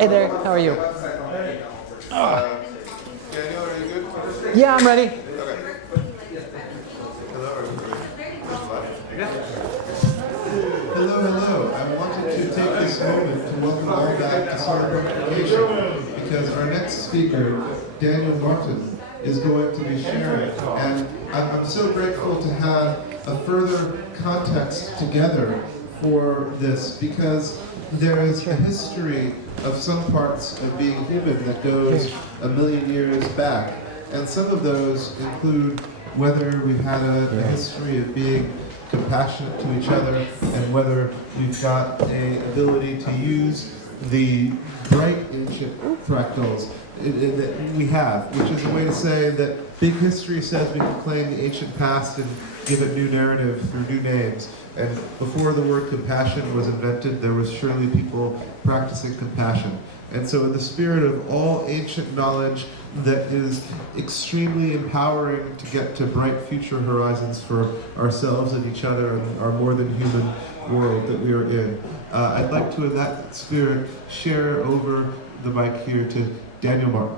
Hey there, how are you? Daniel, are you good? Yeah, I'm ready. Okay. Hello, everybody. Hello, hello. I wanted to take this moment to welcome all back to Solarpunkification because our next speaker, Daniel Martin, is going to be sharing. And I'm so grateful to have a further context together for this because there is a history of some parts of being human that goes a million years back. And some of those include whether we've had a history of being compassionate to each other and whether we've got an ability to use the bright ancient fractals that we have, which is a way to say that big history says we can claim the ancient past and give it new narrative through new names. And before the word compassion was invented, there was surely people practicing compassion. And so in the spirit of all ancient knowledge that is extremely empowering to get to bright future horizons for ourselves and each other and our more than human world that we are in, I'd like to, in that spirit, share over the mic here to Daniel Martin.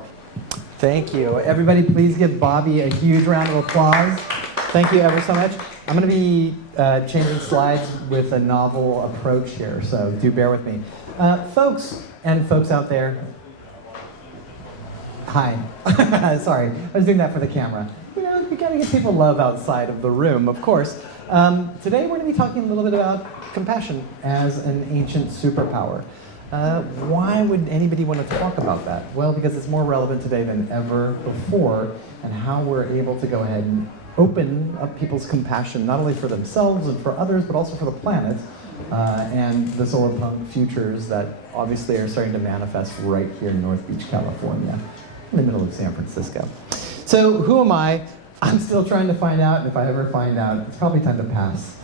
Thank you. Everybody, please give Bobby a huge round of applause. Thank you ever so much. I'm going to be changing slides with a novel approach here, so do bear with me. Folks out there, hi. Sorry, I was doing that for the camera. You know, you gotta give people love outside of the room, of course. Today we're going to be talking a little bit about compassion as an ancient superpower. Why would anybody want to talk about that? Well, because it's more relevant today than ever before, and how we're able to go ahead and open up people's compassion, not only for themselves and for others, but also for the planet, and the solarpunk futures that obviously are starting to manifest right here in North Beach, California, in the middle of San Francisco. So who am I? I'm still trying to find out, and if I ever find out, it's probably time to pass.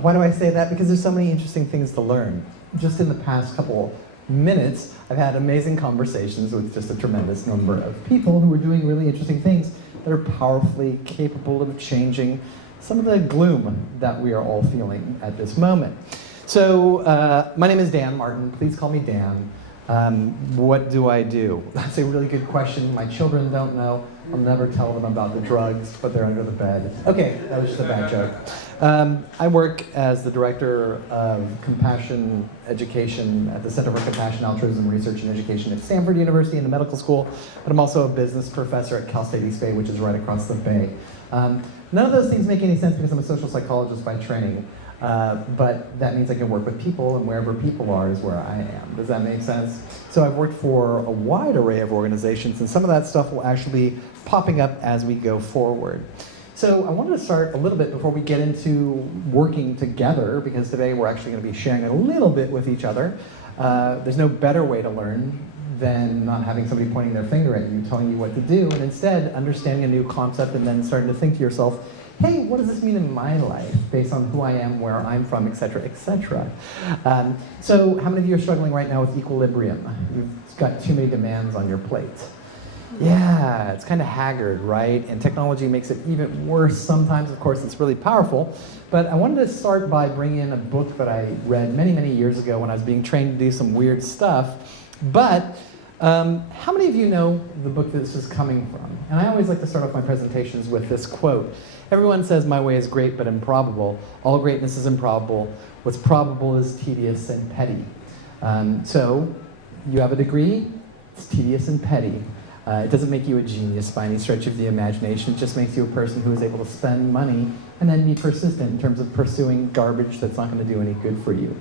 Why do I say that? Because there's so many interesting things to learn. Just in the past couple minutes, I've had amazing conversations with just a tremendous number of people who are doing really interesting things that are powerfully capable of changing some of the gloom that we are all feeling at this moment. So, my name is Dan Martin. Please call me Dan. What do I do? That's a really good question. My children don't know. I'll never tell them about the drugs, but they're under the bed. Okay, that was just a bad joke. I work as the Director of Compassion Education at the Center for Compassion, Altruism, Research, and Education at Stanford University in the medical school, but I'm also a business professor at Cal State East Bay, which is right across the bay. None of those things make any sense because I'm a social psychologist by training. But that means I can work with people, and wherever people are is where I am. Does that make sense? So I've worked for a wide array of organizations, and some of that stuff will actually be popping up as we go forward. So I wanted to start a little bit before we get into working together, because today we're actually going to be sharing a little bit with each other. There's no better way to learn than not having somebody pointing their finger at you, telling you what to do, and instead understanding a new concept and then starting to think to yourself, hey, what does this mean in my life based on who I am, where I'm from, et cetera, et cetera. So how many of you are struggling right now with equilibrium? You've got too many demands on your plate. Yeah, it's kind of haggard, right? And technology makes it even worse sometimes. Of course, it's really powerful. But I wanted to start by bringing in a book that I read many, many years ago when I was being trained to do some weird stuff. But how many of you know the book that this is coming from? And I always like to start off my presentations with this quote. Everyone says my way is great but improbable. All greatness is improbable. What's probable is tedious and petty. So you have a degree, it's tedious and petty. It doesn't make you a genius by any stretch of the imagination. It just makes you a person who is able to spend money and then be persistent in terms of pursuing garbage that's not going to do any good for you.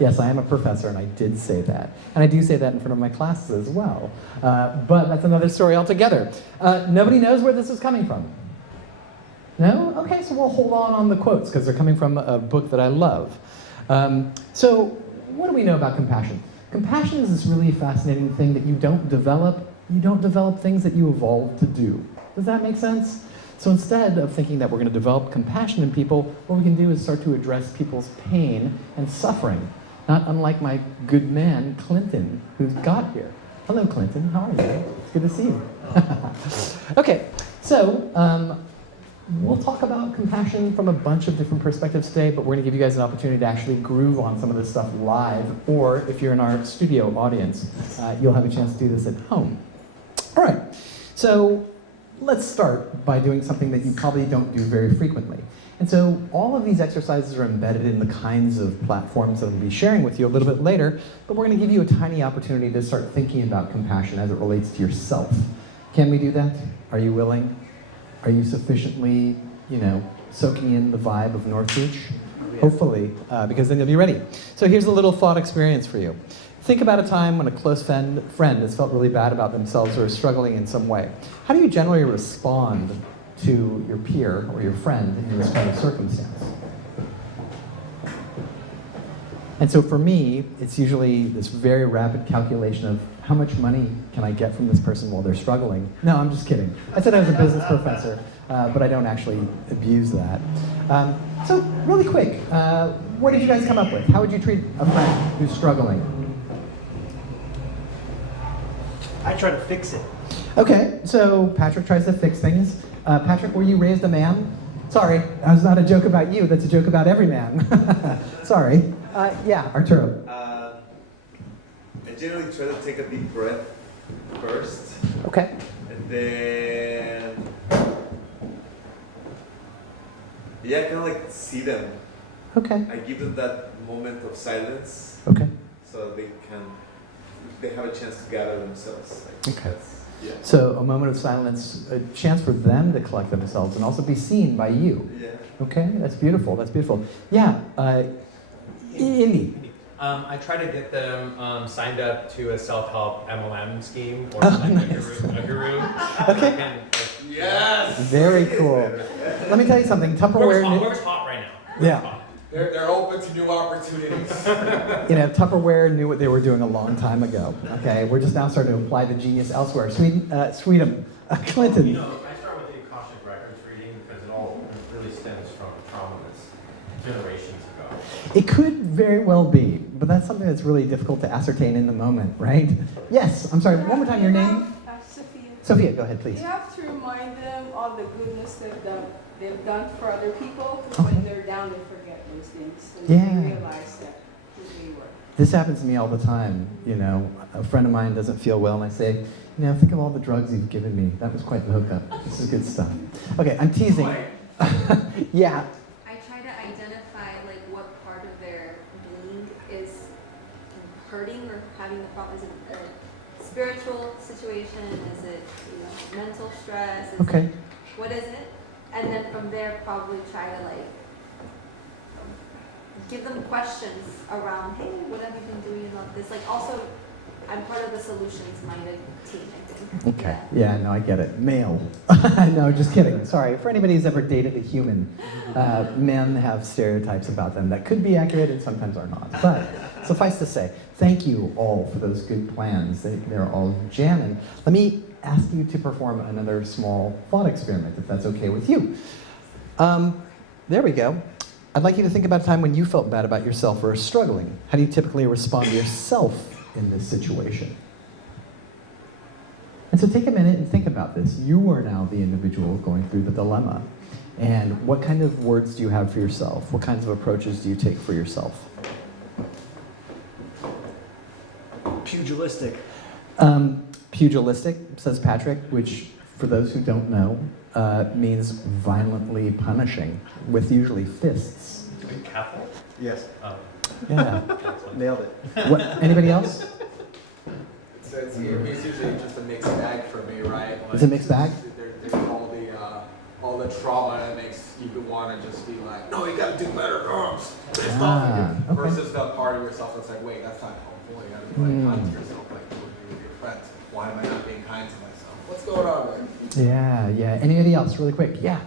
Yes, I am a professor, and I did say that. And I do say that in front of my classes as well. But that's another story altogether. Nobody knows where this is coming from. No? Okay, so we'll hold on the quotes, because they're coming from a book that I love. So what do we know about compassion? Compassion is this really fascinating thing that you don't develop. You don't develop things that you evolve to do. Does that make sense? So instead of thinking that we're going to develop compassion in people, what we can do is start to address people's pain and suffering. Not unlike my good man, Clinton, who's got here. Hello, Clinton. How are you? It's good to see you. Okay, so We'll talk about compassion from a bunch of different perspectives today, but we're going to give you guys an opportunity to actually groove on some of this stuff live, or if you're in our studio audience, you'll have a chance to do this at home. All right, so let's start by doing something that you probably don't do very frequently. And so all of these exercises are embedded in the kinds of platforms that I'll be sharing with you a little bit later, but we're going to give you a tiny opportunity to start thinking about compassion as it relates to yourself. Can we do that? Are you willing? Are you sufficiently, soaking in the vibe of North Beach? Hopefully, because then you'll be ready. So here's a little thought experience for you. Think about a time when a close friend has felt really bad about themselves or is struggling in some way. How do you generally respond to your peer or your friend in this kind of circumstance? And so for me, it's usually this very rapid calculation of how much money can I get from this person while they're struggling? No, I'm just kidding. I said I was a business professor, but I don't actually abuse that. So really quick, what did you guys come up with? How would you treat a friend who's struggling? I try to fix it. Okay, so Patrick tries to fix things. Patrick, were you raised a man? Sorry, that's not a joke about you, that's a joke about every man. Sorry. Yeah, Arturo. I generally try to take a deep breath first. Okay. And then, kind of like see them. Okay. I give them that moment of silence. Okay. So they have a chance to gather themselves. Okay. Yeah. So a moment of silence, a chance for them to collect themselves and also be seen by you. Yeah. Okay, that's beautiful, that's beautiful. Yeah, Indy. I try to get them signed up to a self-help MLM scheme or nice. a guru. Okay. Yes! Very cool. Let me tell you something, Tupperware... Whoever's hot right now. Yeah. They're open to new opportunities. Tupperware knew what they were doing a long time ago. Okay, we're just now starting to apply the genius elsewhere. Sweden, Clinton. I start with the Akashic Records reading because it all really stems from trauma that's generations ago. It could very well be, but that's something that's really difficult to ascertain in the moment, right? Yes, I'm sorry, one more time, your name? Sophia. Sophia, go ahead, please. You have to remind them of the goodness they've done for other people. Okay. When they're down, they forget those things. And Yeah. they realize that who they were. This happens to me all the time. A friend of mine doesn't feel well, and I say, think of all the drugs you've given me. That was quite the hookup. This is good stuff. Okay, I'm teasing. Yeah. I try to identify what part of their being is hurting or having a problem. Is it a spiritual situation? Is it mental stress? Is Okay. it, what is it? And then from there, probably try to give them questions around, hey, what have you been doing about this? Also, I'm part of the solutions-minded team, I think. Okay. Yeah, no, I get it. Male. No, just kidding. Sorry. For anybody who's ever dated a human, men have stereotypes about them that could be accurate and sometimes are not. But suffice to say, thank you all for those good plans. They're all jamming. Let me ask you to perform another small thought experiment, if that's okay with you. There we go. I'd like you to think about a time when you felt bad about yourself or are struggling. How do you typically respond to yourself in this situation? And so take a minute and think about this. You are now the individual going through the dilemma. And what kind of words do you have for yourself? What kinds of approaches do you take for yourself? Pugilistic. Pugilistic, says Patrick, which, for those who don't know, means violently punishing, with usually fists. Are you Catholic? Yes. Oh. Yeah. Nailed it. What, anybody else? So it's usually just a mixed bag for me, right? It's a mixed bag? There's all the trauma that makes you want to just be like, no, you got to do better. Okay. Versus the part of yourself that's like, wait, that's not helpful. You got to be kind to yourself, like you would be with your friends. Why am I not being kind to myself? What's going on there? Yeah. Anybody else, really quick? Yeah.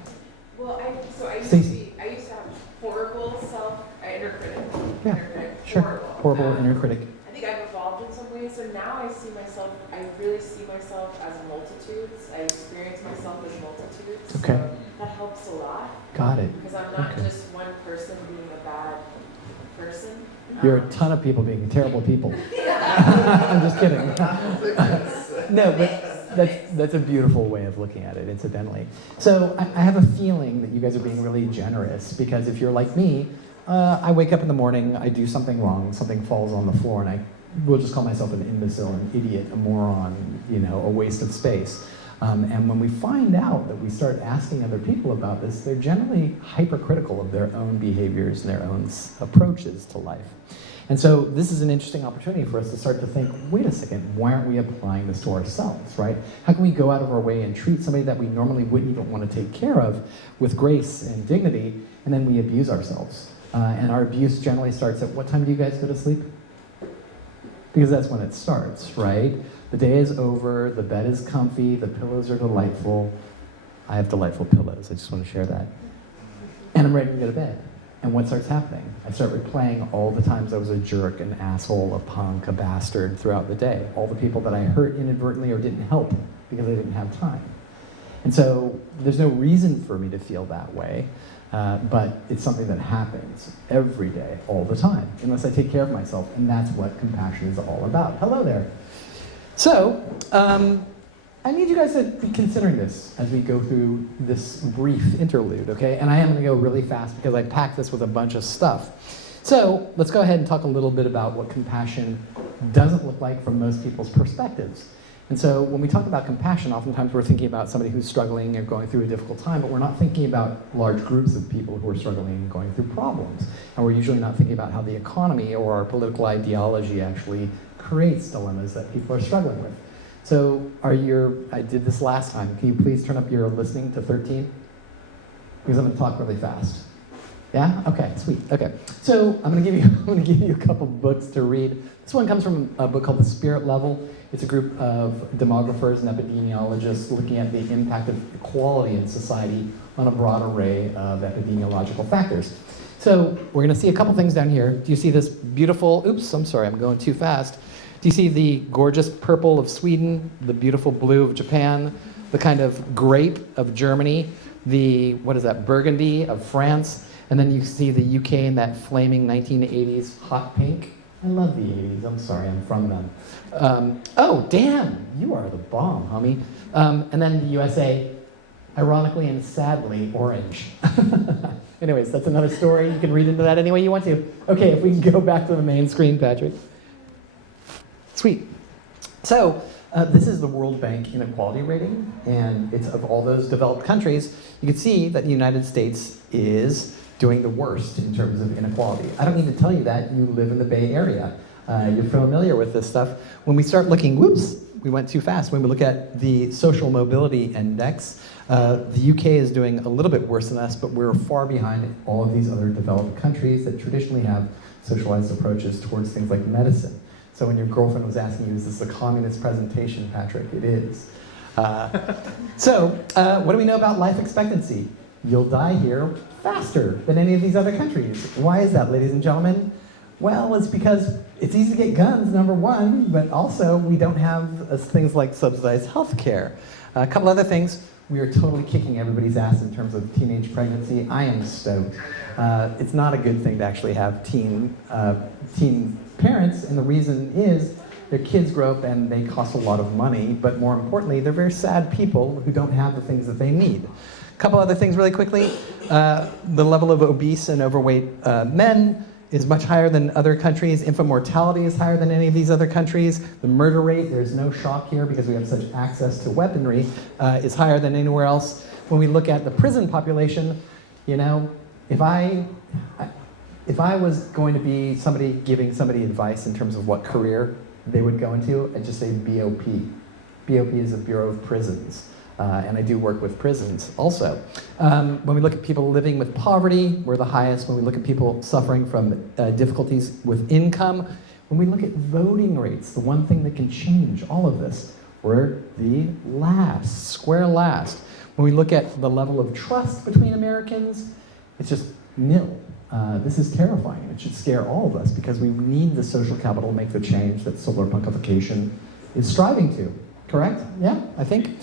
Well, I used Stacey. to have horrible inner critic. Yeah. Inner critic. Sure. Horrible inner critic. I think I've evolved in some ways, so now I really see myself as multitudes. I experience myself as multitudes. Okay. So that helps a lot. Got it. Because I'm not Okay. just one person being a bad person. You're a ton of people being terrible people. I'm just kidding. No, but that's a beautiful way of looking at it, incidentally. So I have a feeling that you guys are being really generous, because if you're like me, I wake up in the morning, I do something wrong, something falls on the floor, and I will just call myself an imbecile, an idiot, a moron, you know, a waste of space. And when we find out that we start asking other people about this, they're generally hypercritical of their own behaviors and their own approaches to life. And so this is an interesting opportunity for us to start to think, wait a second, why aren't we applying this to ourselves, right? How can we go out of our way and treat somebody that we normally wouldn't even want to take care of with grace and dignity, and then we abuse ourselves? And our abuse generally starts at, what time do you guys go to sleep? Because that's when it starts, right? The day is over, the bed is comfy, the pillows are delightful. I have delightful pillows, I just want to share that. And I'm ready to go to bed. And what starts happening? I start replaying all the times I was a jerk, an asshole, a punk, a bastard throughout the day. All the people that I hurt inadvertently or didn't help because I didn't have time. And so there's no reason for me to feel that way, but it's something that happens every day, all the time, unless I take care of myself. And that's what compassion is all about. Hello there. So, I need you guys to be considering this as we go through this brief interlude, okay? And I am gonna go really fast because I packed this with a bunch of stuff. So, let's go ahead and talk a little bit about what compassion doesn't look like from most people's perspectives. And so, when we talk about compassion, oftentimes we're thinking about somebody who's struggling or going through a difficult time, but we're not thinking about large groups of people who are struggling and going through problems. And we're usually not thinking about how the economy or our political ideology actually creates dilemmas that people are struggling with. So I did this last time. Can you please turn up your listening to 13? Because I'm gonna talk really fast. Yeah? Okay, sweet, okay. So I'm gonna give you a couple books to read. This one comes from a book called The Spirit Level. It's a group of demographers and epidemiologists looking at the impact of equality in society on a broad array of epidemiological factors. So we're gonna see a couple things down here. Do you see this beautiful, oops, I'm sorry, I'm going too fast. Do you see the gorgeous purple of Sweden, the beautiful blue of Japan, the kind of grape of Germany, the, what is that, burgundy of France, and then you see the UK in that flaming 1980s hot pink? I love the 80s, I'm sorry, I'm from them. Oh, damn, you are the bomb, homie. And then the USA, ironically and sadly, orange. Anyways, that's another story. You can read into that any way you want to. Okay, if we can go back to the main screen, Patrick. Sweet. So this is the World Bank inequality rating, and it's of all those developed countries. You can see that the United States is doing the worst in terms of inequality. I don't need to tell you that. You live in the Bay Area. You're familiar with this stuff. When we start looking, whoops, we went too fast. When we look at the social mobility index, the UK is doing a little bit worse than us, but we're far behind all of these other developed countries that traditionally have socialized approaches towards things like medicine. So when your girlfriend was asking you, is this a communist presentation, Patrick? It is. So what do we know about life expectancy? You'll die here faster than any of these other countries. Why is that, ladies and gentlemen? Well, it's because it's easy to get guns, number one, but also we don't have things like subsidized health care. A couple other things. We are totally kicking everybody's ass in terms of teenage pregnancy. I am stoked. It's not a good thing to actually have teen parents, and the reason is their kids grow up and they cost a lot of money, but more importantly, they're very sad people who don't have the things that they need. A couple other things really quickly. The level of obese and overweight men is much higher than other countries. Infant mortality is higher than any of these other countries. The murder rate, there's no shock here because we have such access to weaponry, is higher than anywhere else. When we look at the prison population, you know, if I was going to be somebody giving somebody advice in terms of what career they would go into, I'd just say BOP. BOP is the Bureau of Prisons. And I do work with prisons also. When we look at people living with poverty, we're the highest. When we look at people suffering from difficulties with income, when we look at voting rates, the one thing that can change all of this, we're the last, square last. When we look at the level of trust between Americans, it's just nil. This is terrifying. It should scare all of us because we need the social capital to make the change that solarpunkification is striving to. Correct? Yeah, I think.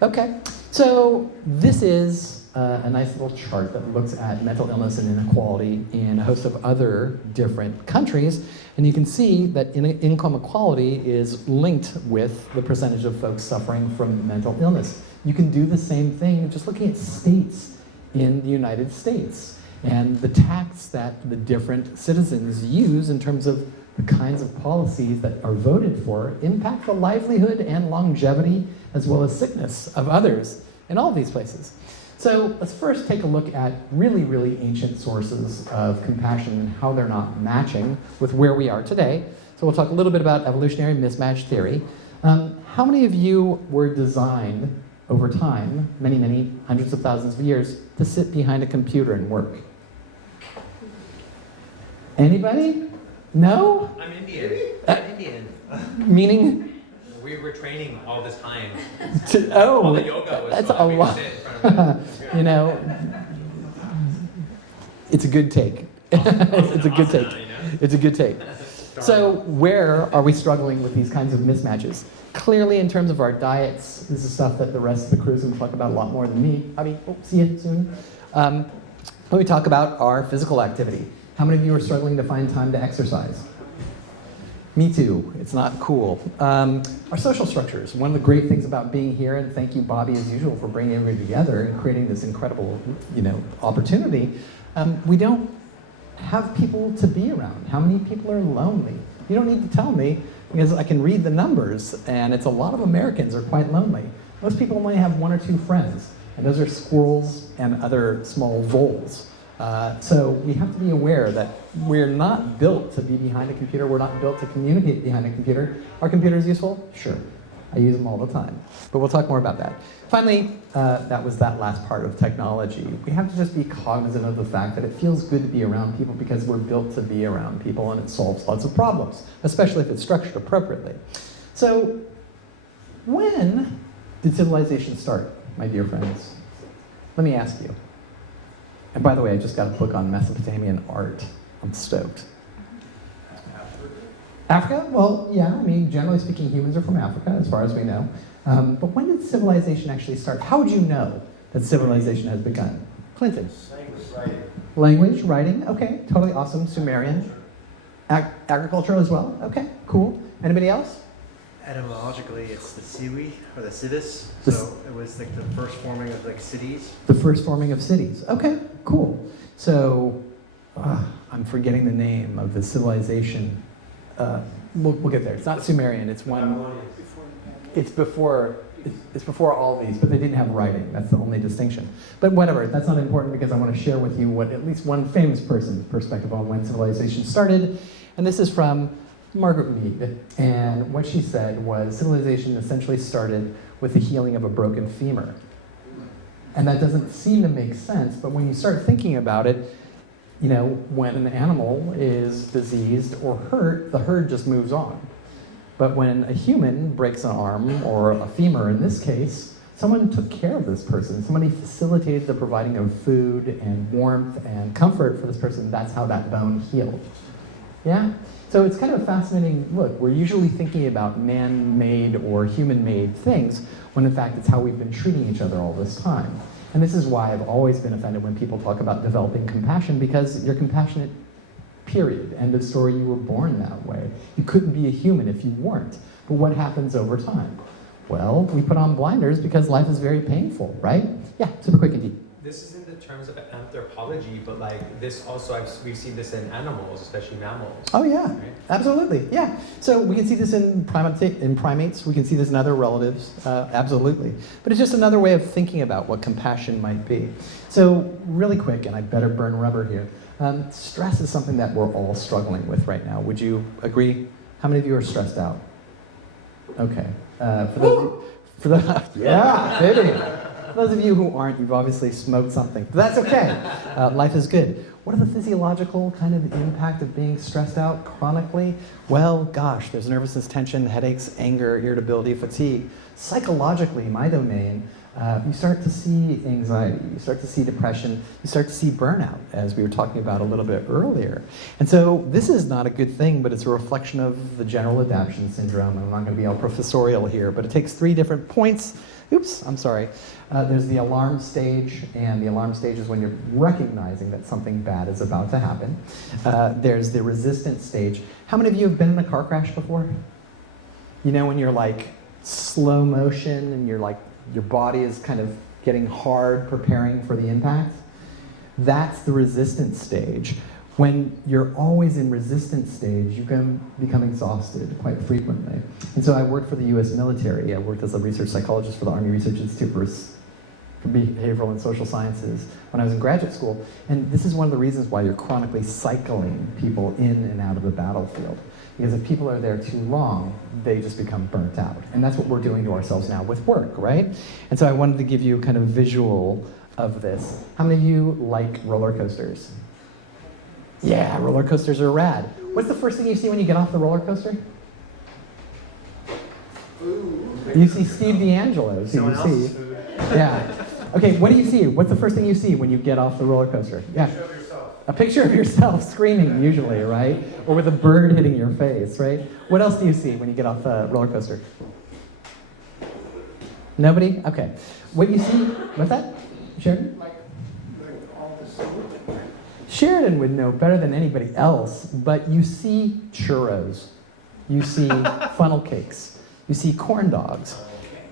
Okay, so this is a nice little chart that looks at mental illness and inequality in a host of other different countries. And you can see that income equality is linked with the percentage of folks suffering from mental illness. You can do the same thing just looking at states in the United States and the tax that the different citizens use in terms of the kinds of policies that are voted for impact the livelihood and longevity as well as sickness of others in all of these places. So let's first take a look at really, really ancient sources of compassion and how they're not matching with where we are today. So we'll talk a little bit about evolutionary mismatch theory. How many of you were designed over time, many, many hundreds of thousands of years, to sit behind a computer and work? Anybody? No? I'm Indian. I'm Indian. Meaning? We were training all this time. Oh, all the yoga was that's so a we lot. would sit in front of it. You know, it's a good take. It's a good take. It's a good take. So where are we struggling with these kinds of mismatches? Clearly, in terms of our diets, this is stuff that the rest of the crew's going to talk about a lot more than me. I mean, see you soon. When we talk about our physical activity, how many of you are struggling to find time to exercise? Me too. It's not cool. Our social structures. One of the great things about being here, and thank you, Bobby, as usual, for bringing everybody together and creating this incredible, opportunity. We don't have people to be around. How many people are lonely? You don't need to tell me because I can read the numbers, and it's a lot of Americans are quite lonely. Most people only have one or two friends, and those are squirrels and other small voles. So we have to be aware that we're not built to be behind a computer. We're not built to communicate behind a computer. Are computers useful? Sure. I use them all the time. But we'll talk more about that. Finally, that was that last part of technology. We have to just be cognizant of the fact that it feels good to be around people because we're built to be around people and it solves lots of problems, especially if it's structured appropriately. So when did civilization start, my dear friends? Let me ask you. And by the way, I just got a book on Mesopotamian art. I'm stoked. Africa? Well, yeah, I mean, generally speaking, humans are from Africa, as far as we know. But when did civilization actually start? How would you know that civilization has begun? Clinton? Language, writing. Language, writing, okay, totally awesome. Sumerian. Agriculture as well, okay, cool. Anybody else? Etymologically, it's the Siwi, or the civis, so it was like the first forming of like cities. The first forming of cities, okay, cool. So, I'm forgetting the name of the civilization. We'll get there. It's not Sumerian, it's one, it's before all these, but they didn't have writing. That's the only distinction. But whatever, that's not important because I want to share with you what at least one famous person's perspective on when civilization started. And this is from Margaret Mead, and what she said was civilization essentially started with the healing of a broken femur. And that doesn't seem to make sense, but when you start thinking about it, when an animal is diseased or hurt, the herd just moves on. But when a human breaks an arm, or a femur in this case, someone took care of this person. Somebody facilitated the providing of food and warmth and comfort for this person. That's how that bone healed. Yeah? So it's kind of a fascinating look. We're usually thinking about man-made or human-made things, when in fact it's how we've been treating each other all this time. And this is why I've always been offended when people talk about developing compassion, because you're compassionate, period. End of story, you were born that way. You couldn't be a human if you weren't. But what happens over time? Well, we put on blinders because life is very painful, right? Yeah, super quick and deep. This is in the terms of anthropology, but like this also, we've seen this in animals, especially mammals. Oh yeah, right? Absolutely, yeah. So we can see this in primates, we can see this in other relatives, absolutely. But it's just another way of thinking about what compassion might be. So really quick, and I better burn rubber here, stress is something that we're all struggling with right now. Would you agree? How many of you are stressed out? Okay. For those of you who aren't, you've obviously smoked something. But that's okay. Life is good. What are the physiological kind of impact of being stressed out chronically? Well, gosh, there's nervousness, tension, headaches, anger, irritability, fatigue. Psychologically, my domain, you start to see anxiety, you start to see depression, you start to see burnout, as we were talking about a little bit earlier. And so this is not a good thing, but it's a reflection of the general adaptation syndrome. And I'm not going to be all professorial here, but it takes 3 different points Oops, I'm sorry. There's the alarm stage, and the alarm stage is when you're recognizing that something bad is about to happen. There's the resistance stage. How many of you have been in a car crash before? You know, when you're like slow motion and you're like, your body is kind of getting hard preparing for the impact? That's the resistance stage. When you're always in resistance stage, you can become exhausted quite frequently. And so I worked for the US military. I worked as a research psychologist for the Army Research Institute for Behavioral and Social Sciences when I was in graduate school. And this is one of the reasons why you're chronically cycling people in and out of the battlefield. Because if people are there too long, they just become burnt out. And that's what we're doing to ourselves now with work, right? And so I wanted to give you kind of visual of this. How many of you like roller coasters? Yeah, roller coasters are rad. What's the first thing you see when you get off the roller coaster? You see Steve D'Angelo's. Someone else's food. Yeah. Okay, what do you see? What's the first thing you see when you get off the roller coaster? Yeah. Picture of yourself. A picture of yourself screaming, usually, right? Or with a bird hitting your face, right? What else do you see when you get off the roller coaster? Nobody? Okay. What you see? What's that? Sheridan? Sheridan would know better than anybody else, but you see churros, you see funnel cakes, you see corn dogs,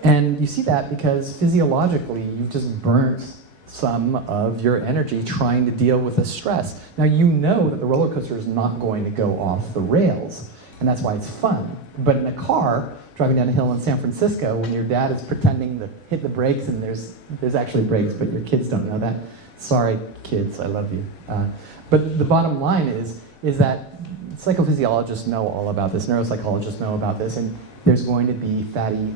and you see that because physiologically you've just burnt some of your energy trying to deal with the stress. Now you know that the roller coaster is not going to go off the rails, and that's why it's fun. But in a car, driving down a hill in San Francisco, when your dad is pretending to hit the brakes, and there's actually brakes, but your kids don't know that. Sorry, kids, I love you. But the bottom line is that psychophysiologists know all about this, neuropsychologists know about this, and there's going to be fatty,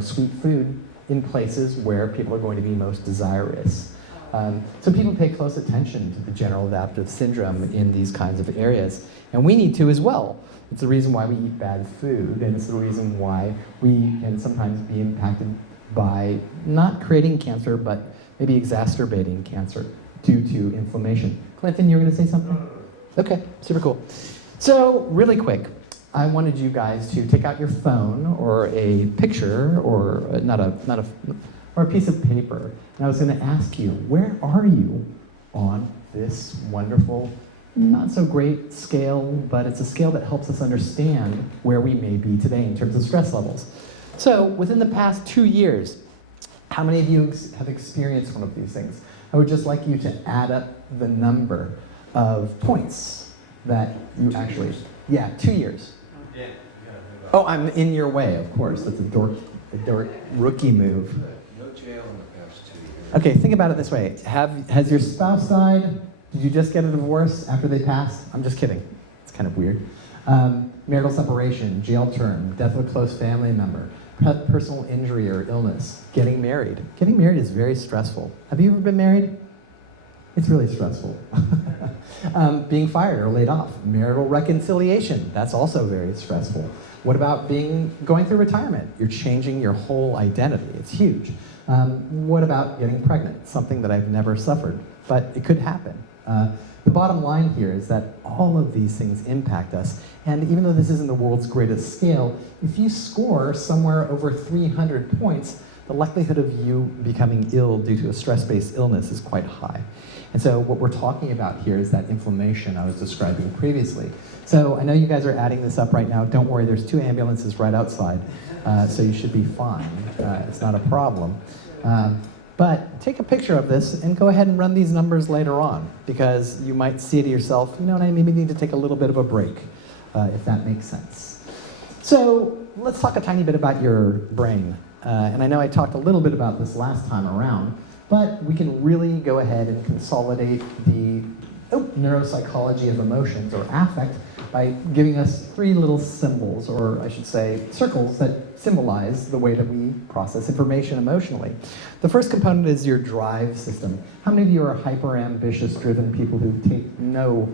sweet food in places where people are going to be most desirous. So people pay close attention to the general adaptive syndrome in these kinds of areas, and we need to as well. It's the reason why we eat bad food, and it's the reason why we can sometimes be impacted by not creating cancer, but maybe exacerbating cancer due to inflammation. Clinton, you were going to say something? Okay, super cool. So, really quick, I wanted you guys to take out your phone or a picture or or a piece of paper, and I was going to ask you, where are you on this wonderful, not so great scale, but it's a scale that helps us understand where we may be today in terms of stress levels. So, within the past 2 years, how many of you have experienced one of these things? I would just like you to add up the number of points that you actually... Yeah, 2 years. Yeah. Oh, I'm in your way, of course. That's a dork rookie move. No jail in the past 2 years. Okay, think about it this way. Has your spouse died? Did you just get a divorce after they passed? I'm just kidding. It's kind of weird. Marital separation, jail term, death of a close family member, personal injury or illness, getting married. Getting married is very stressful. Have you ever been married? It's really stressful. Being fired or laid off. Marital reconciliation, that's also very stressful. What about going through retirement? You're changing your whole identity. It's huge. What about getting pregnant? Something that I've never suffered, but it could happen. The bottom line here is that all of these things impact us, and even though this isn't the world's greatest scale, if you score somewhere over 300 points, the likelihood of you becoming ill due to a stress-based illness is quite high. And so what we're talking about here is that inflammation I was describing previously. So I know you guys are adding this up right now. Don't worry, there's 2 ambulances right outside, so you should be fine. It's not a problem. But take a picture of this and go ahead and run these numbers later on, because you might see to yourself, you know what, I maybe need to take a little bit of a break, if that makes sense. So let's talk a tiny bit about your brain. And I know I talked a little bit about this last time around, but we can really go ahead and consolidate the neuropsychology of emotions or affect by giving us 3 little symbols, or I should say circles, that symbolize the way that we process information emotionally. The first component is your drive system. How many of you are hyper-ambitious, driven people who take no,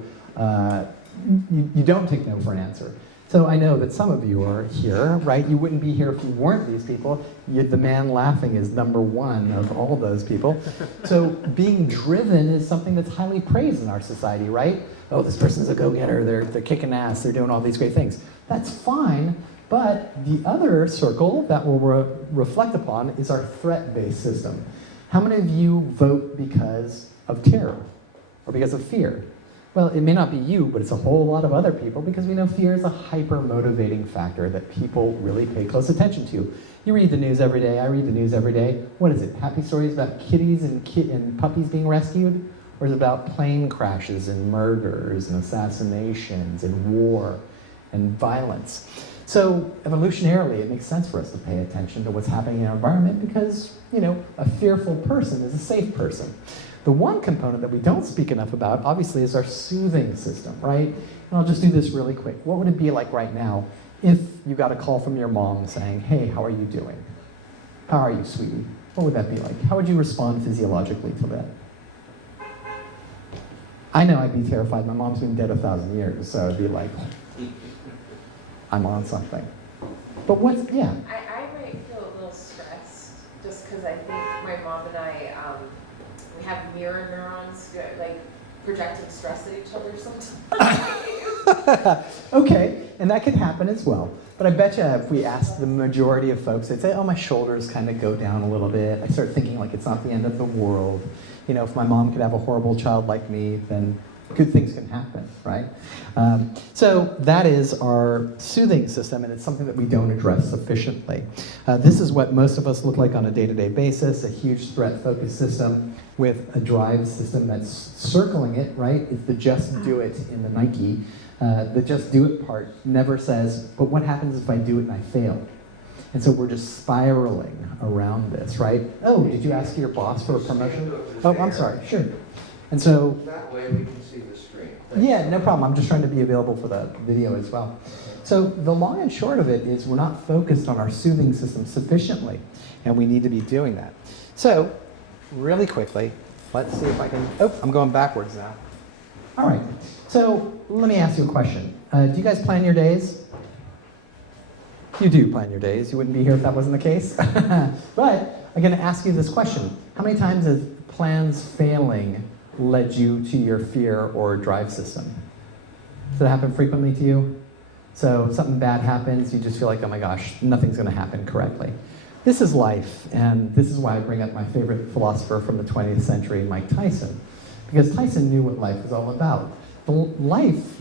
you don't take no for an answer? So I know that some of you are here, right? You wouldn't be here if you weren't these people. The man laughing is number 1 of all those people. So being driven is something that's highly praised in our society, right? Oh, this person's a go-getter, they're kicking ass, they're doing all these great things. That's fine, But the other circle that we'll reflect upon is our threat-based system. How many of you vote because of terror or because of fear? Well, it may not be you, but it's a whole lot of other people because we know fear is a hyper-motivating factor that people really pay close attention to. You read the news every day, I read the news every day. What is it, happy stories about kitties and puppies being rescued? Or is it about plane crashes and murders and assassinations and war and violence? So evolutionarily, it makes sense for us to pay attention to what's happening in our environment because, a fearful person is a safe person. The one component that we don't speak enough about, obviously, is our soothing system, right? And I'll just do this really quick. What would it be like right now if you got a call from your mom saying, hey, how are you doing? How are you, sweetie? What would that be like? How would you respond physiologically to that? I know I'd be terrified. My mom's been dead 1,000 years, so I'd be like, I'm on something. But yeah. I might feel a little stressed just because I think my mom and I, we have mirror neurons, like projecting stress at each other sometimes. Okay, and that could happen as well. But I bet you if we asked the majority of folks, they'd say, oh, my shoulders kind of go down a little bit. I start thinking like it's not the end of the world. If my mom could have a horrible child like me, then good things can happen, right? So that is our soothing system, and it's something that we don't address sufficiently. This is what most of us look like on a day-to-day basis, a huge threat-focused system with a drive system that's circling it, right? It's the just do it in the Nike. The just do it part never says, but what happens if I do it and I fail? And so we're just spiraling around this, right? Oh, did you ask your boss for a promotion? Oh, I'm sorry, sure. And so that way we can see the screen. Yeah, no problem. I'm just trying to be available for the video as well. So the long and short of it is we're not focused on our soothing system sufficiently, and we need to be doing that. So really quickly, let's see if I can, I'm going backwards now. All right, so let me ask you a question. Do you guys plan your days? You do plan your days. You wouldn't be here if that wasn't the case. But I'm going to ask you this question. How many times has plans failing led you to your fear or drive system? Does that happen frequently to you? So something bad happens, you just feel like, oh my gosh, nothing's going to happen correctly. This is life, and this is why I bring up my favorite philosopher from the 20th century, Mike Tyson. Because Tyson knew what life was all about.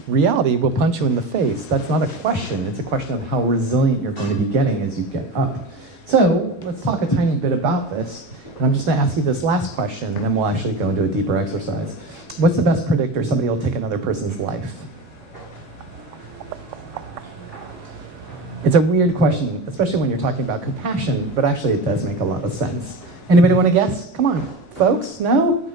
Reality will punch you in the face. That's not a question. It's a question of how resilient you're going to be getting as you get up. So let's talk a tiny bit about this. And I'm just going to ask you this last question, and then we'll actually go into a deeper exercise. What's the best predictor somebody will take another person's life? It's a weird question, especially when you're talking about compassion, but actually it does make a lot of sense. Anybody want to guess? Come on, folks, no?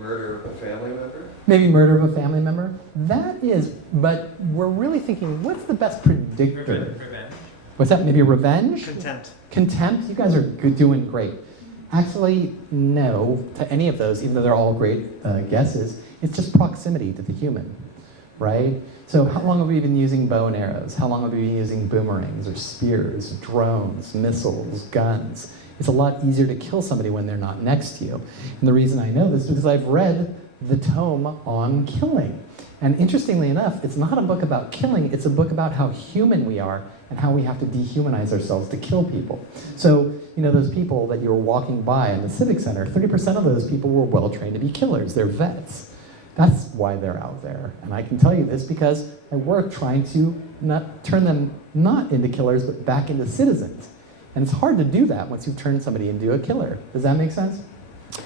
Murder of a family member? Maybe murder of a family member? That is, but we're really thinking, what's the best predictor? Revenge. What's that, maybe revenge? Contempt. Contempt? You guys are doing great. Actually, no to any of those, even though they're all great guesses. It's just proximity to the human, right? So how long have we been using bow and arrows? How long have we been using boomerangs or spears, drones, missiles, guns? It's a lot easier to kill somebody when they're not next to you. And the reason I know this is because I've read the tome on killing. And interestingly enough, it's not a book about killing, it's a book about how human we are and how we have to dehumanize ourselves to kill people. So, those people that you were walking by in the Civic Center, 30% of those people were well-trained to be killers. They're vets. That's why they're out there. And I can tell you this because I work trying to turn them not into killers, but back into citizens. And it's hard to do that once you've turned somebody into a killer. Does that make sense?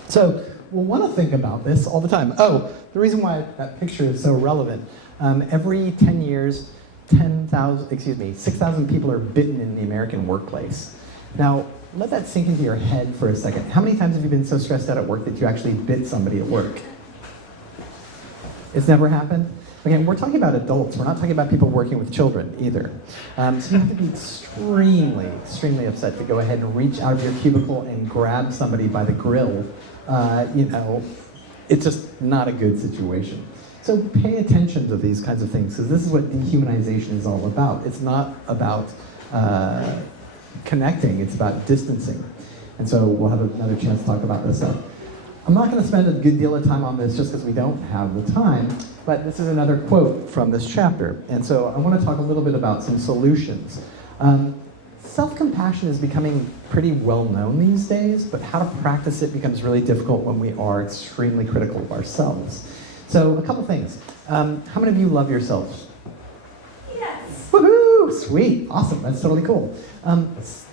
So we'll want to think about this all the time. Oh, the reason why that picture is so relevant, every 10 years, 6,000 people are bitten in the American workplace. Now, let that sink into your head for a second. How many times have you been so stressed out at work that you actually bit somebody at work? It's never happened? Again, we're talking about adults. We're not talking about people working with children either. So you have to be extremely, extremely upset to go ahead and reach out of your cubicle and grab somebody by the grill. It's just not a good situation. So pay attention to these kinds of things, because this is what dehumanization is all about. It's not about connecting, it's about distancing. And so we'll have another chance to talk about this stuff. I'm not going to spend a good deal of time on this just because we don't have the time, but this is another quote from this chapter. And so I want to talk a little bit about some solutions. Self-compassion is becoming pretty well known these days, but how to practice it becomes really difficult when we are extremely critical of ourselves. So a couple things. How many of you love yourselves? Yes. Woohoo! Sweet, awesome, that's totally cool.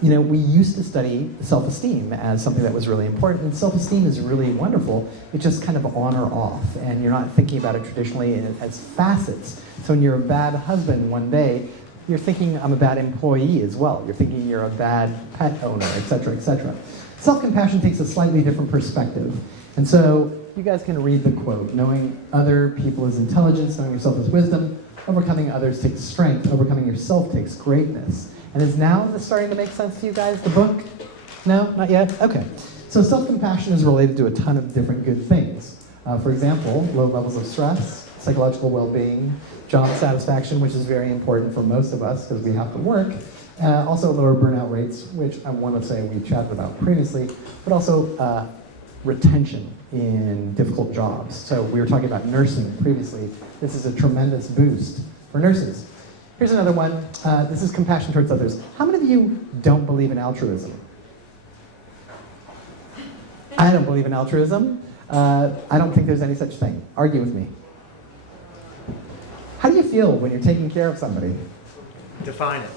You know, we used to study self-esteem as something that was really important, and self-esteem is really wonderful. It's just kind of on or off, and you're not thinking about it traditionally as facets. So when you're a bad husband one day, you're thinking I'm a bad employee as well. You're thinking you're a bad pet owner, et cetera, et cetera. Self-compassion takes a slightly different perspective. And so you guys can read the quote, knowing other people is intelligence, knowing yourself is wisdom, overcoming others takes strength, overcoming yourself takes greatness. And is now this starting to make sense to you guys, the book? No, not yet? Okay. So self-compassion is related to a ton of different good things. For example, low levels of stress, psychological well-being, job satisfaction, which is very important for most of us because we have to work. Also lower burnout rates, which I want to say we chatted about previously, but also retention in difficult jobs. So we were talking about nursing previously. This is a tremendous boost for nurses. Here's another one. This is compassion towards others. How many of you don't believe in altruism? I don't believe in altruism. I don't think there's any such thing. Argue with me. How do you feel when you're taking care of somebody? Define it.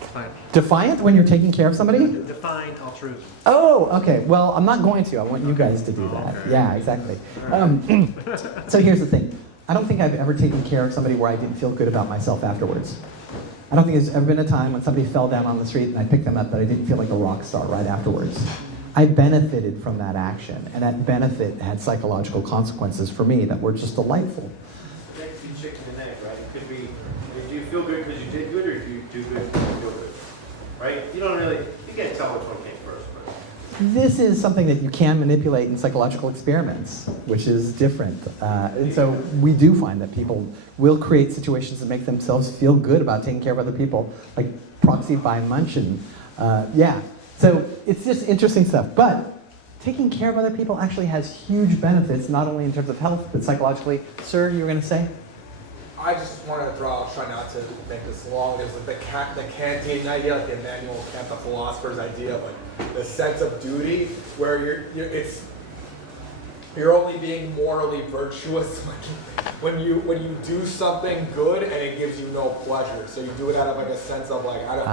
Define it. Defiant when you're taking care of somebody? Define altruism. Oh, okay. Well, I'm not going to. I want you guys to do that. Okay. Yeah, exactly. So here's the thing. I don't think I've ever taken care of somebody where I didn't feel good about myself afterwards. I don't think there's ever been a time when somebody fell down on the street and I picked them up that I didn't feel like a rock star right afterwards. I benefited from that action, and that benefit had psychological consequences for me that were just delightful. That could be chicken and egg, right? It could be, do you feel good because you did good, or do you do good because you feel good? Right? You don't really, you can't tell which one came first, but. This is something that you can manipulate in psychological experiments, which is different. And so we do find that people will create situations that make themselves feel good about taking care of other people, like proxied by Munchen. Yeah, so it's just interesting stuff. But taking care of other people actually has huge benefits, not only in terms of health, but psychologically. Sir, you were going to say? I just wanted to throw, I'll try not to make this long, is like the Kantian idea, like the Immanuel Kant, the philosopher's idea of like the sense of duty, where you're only being morally virtuous when you do something good and it gives you no pleasure. So you do it out of like a sense of like, I'm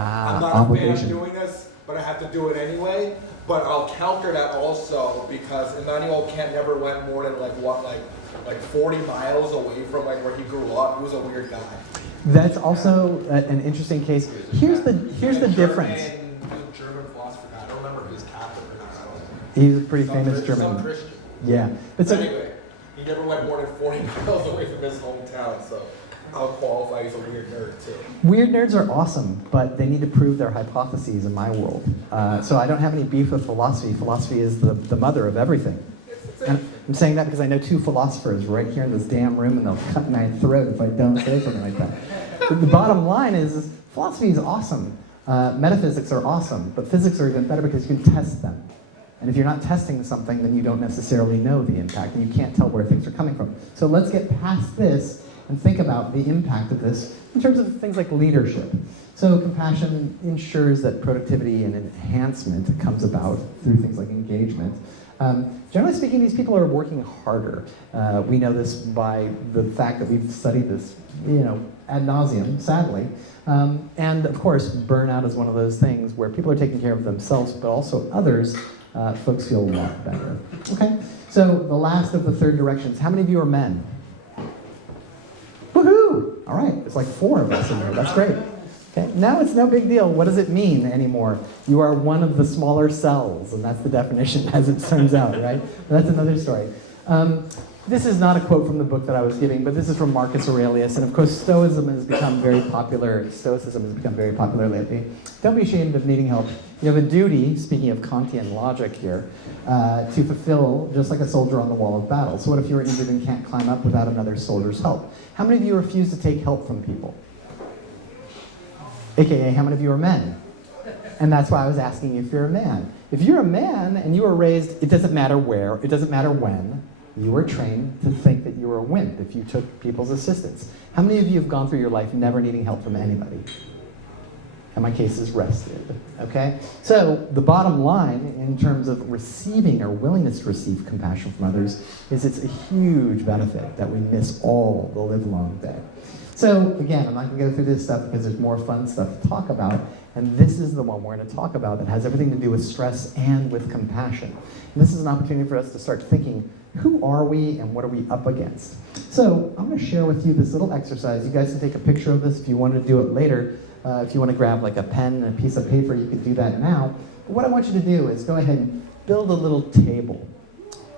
not a fan of doing this, but I have to do it anyway. But I'll counter that also because Immanuel Kant never went more than like 40 miles away from like where he grew up. He was a weird guy. That's also an interesting case. Here's the difference. German philosopher guy. I don't remember if he was Catholic or not. I don't know. He's a pretty famous German. Some Christian. Yeah. But so, anyway, he never went more than 40 miles away from his hometown, so I'll qualify he's a weird nerd too. Weird nerds are awesome, but they need to prove their hypotheses in my world. So I don't have any beef with philosophy. Philosophy is the mother of everything. And I'm saying that because I know two philosophers right here in this damn room, and they'll cut my throat if I don't say something like that. But the bottom line is philosophy is awesome. Metaphysics are awesome, but physics are even better because you can test them. And if you're not testing something, then you don't necessarily know the impact, and you can't tell where things are coming from. So let's get past this and think about the impact of this in terms of things like leadership. So compassion ensures that productivity and enhancement comes about through things like engagement. Generally speaking, these people are working harder. We know this by the fact that we've studied this, ad nauseum, sadly. And of course, burnout is one of those things where people are taking care of themselves, but also others. Folks feel a lot better. Okay, so the last of the third directions. How many of you are men? Woohoo! All right, it's like 4 of us in there. That's great. Okay, now it's no big deal. What does it mean anymore? You are one of the smaller cells, and that's the definition as it turns out, right? That's another story. This is not a quote from the book that I was giving, but this is from Marcus Aurelius, and of course Stoicism has become very popular lately. Don't be ashamed of needing help. You have a duty, speaking of Kantian logic here, to fulfill just like a soldier on the wall of battle. So what if you were injured and can't climb up without another soldier's help? How many of you refuse to take help from people? AKA, how many of you are men? And that's why I was asking if you're a man. If you're a man and you were raised, it doesn't matter where, it doesn't matter when, you were trained to think that you were a wimp if you took people's assistance. How many of you have gone through your life never needing help from anybody? And my case is rested, okay? So the bottom line in terms of receiving or willingness to receive compassion from others is it's a huge benefit that we miss all the livelong day. So again, I'm not gonna go through this stuff because there's more fun stuff to talk about, and this is the one we're gonna talk about that has everything to do with stress and with compassion. And this is an opportunity for us to start thinking, who are we and what are we up against? So I'm gonna share with you this little exercise. You guys can take a picture of this if you want to do it later. If you want to grab like a pen and a piece of paper, you can do that now. But what I want you to do is go ahead and build a little table.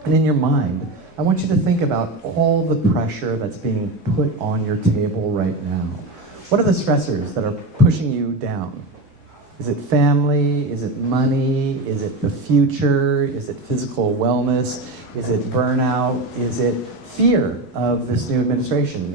And in your mind, I want you to think about all the pressure that's being put on your table right now. What are the stressors that are pushing you down? Is it family? Is it money? Is it the future? Is it physical wellness? Is it burnout? Is it fear of this new administration?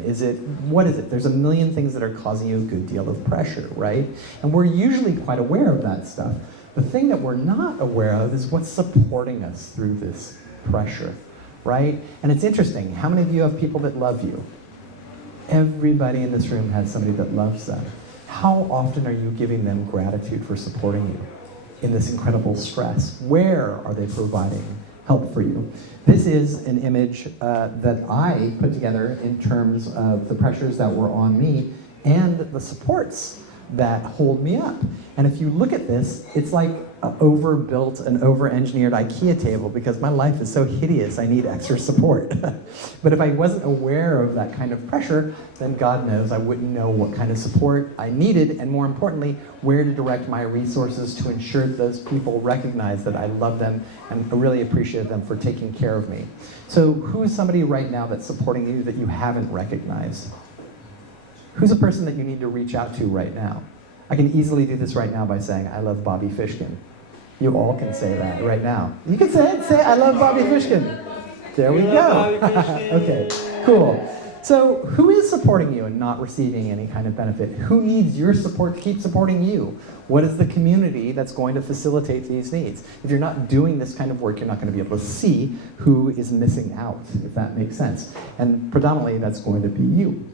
What is it? There's a million things that are causing you a good deal of pressure, right? And we're usually quite aware of that stuff. The thing that we're not aware of is what's supporting us through this pressure, right? And it's interesting, how many of you have people that love you? Everybody in this room has somebody that loves them. How often are you giving them gratitude for supporting you in this incredible stress? Where are they providing help for you? This is an image that I put together in terms of the pressures that were on me and the supports that hold me up. And if you look at this, it's like an overbuilt and over-engineered IKEA table because my life is so hideous, I need extra support. But if I wasn't aware of that kind of pressure, then God knows I wouldn't know what kind of support I needed, and more importantly, where to direct my resources to ensure that those people recognize that I love them and really appreciate them for taking care of me. So who's somebody right now that's supporting you that you haven't recognized? Who's a person that you need to reach out to right now? I can easily do this right now by saying, I love Bobby Fishkin. You all can say that right now. You can say it, say, I love Bobby Fishkin. There we go. Okay, cool. So who is supporting you and not receiving any kind of benefit? Who needs your support to keep supporting you? What is the community that's going to facilitate these needs? If you're not doing this kind of work, you're not going to be able to see who is missing out, if that makes sense. And predominantly, that's going to be you.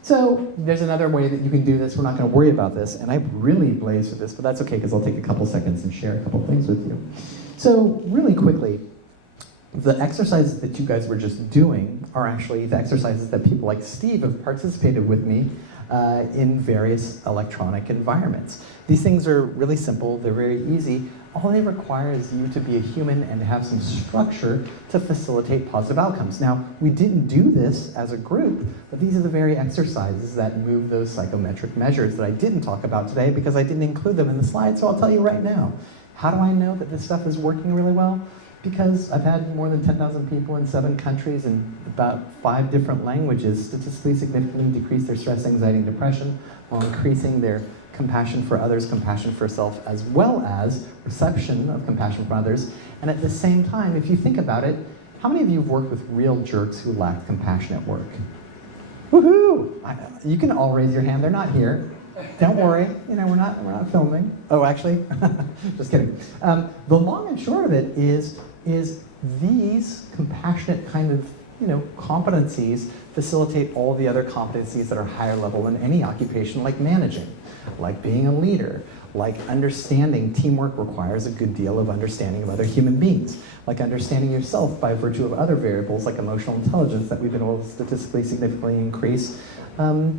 So there's another way that you can do this. We're not going to worry about this, and I really blaze with this, but that's okay because I'll take a couple seconds and share a couple things with you. So really quickly, the exercises that you guys were just doing are actually the exercises that people like Steve have participated with me in various electronic environments. These things are really simple, they're very easy. All they require is you to be a human and to have some structure to facilitate positive outcomes. Now, we didn't do this as a group, but these are the very exercises that move those psychometric measures that I didn't talk about today because I didn't include them in the slides, so I'll tell you right now. How do I know that this stuff is working really well? Because I've had more than 10,000 people in 7 countries and about 5 different languages statistically significantly decrease their stress, anxiety, and depression while increasing their compassion for others, compassion for self, as well as reception of compassion for others. And at the same time, if you think about it, how many of you have worked with real jerks who lacked compassion at work? Woohoo! You can all raise your hand. They're not here. Don't worry. You know, we're not filming. Oh, actually, just kidding. The long and short of it is these compassionate kind of competencies facilitate all the other competencies that are higher level in any occupation, like managing, like being a leader, like understanding. Teamwork requires a good deal of understanding of other human beings, like understanding yourself by virtue of other variables like emotional intelligence that we've been able to statistically significantly increase,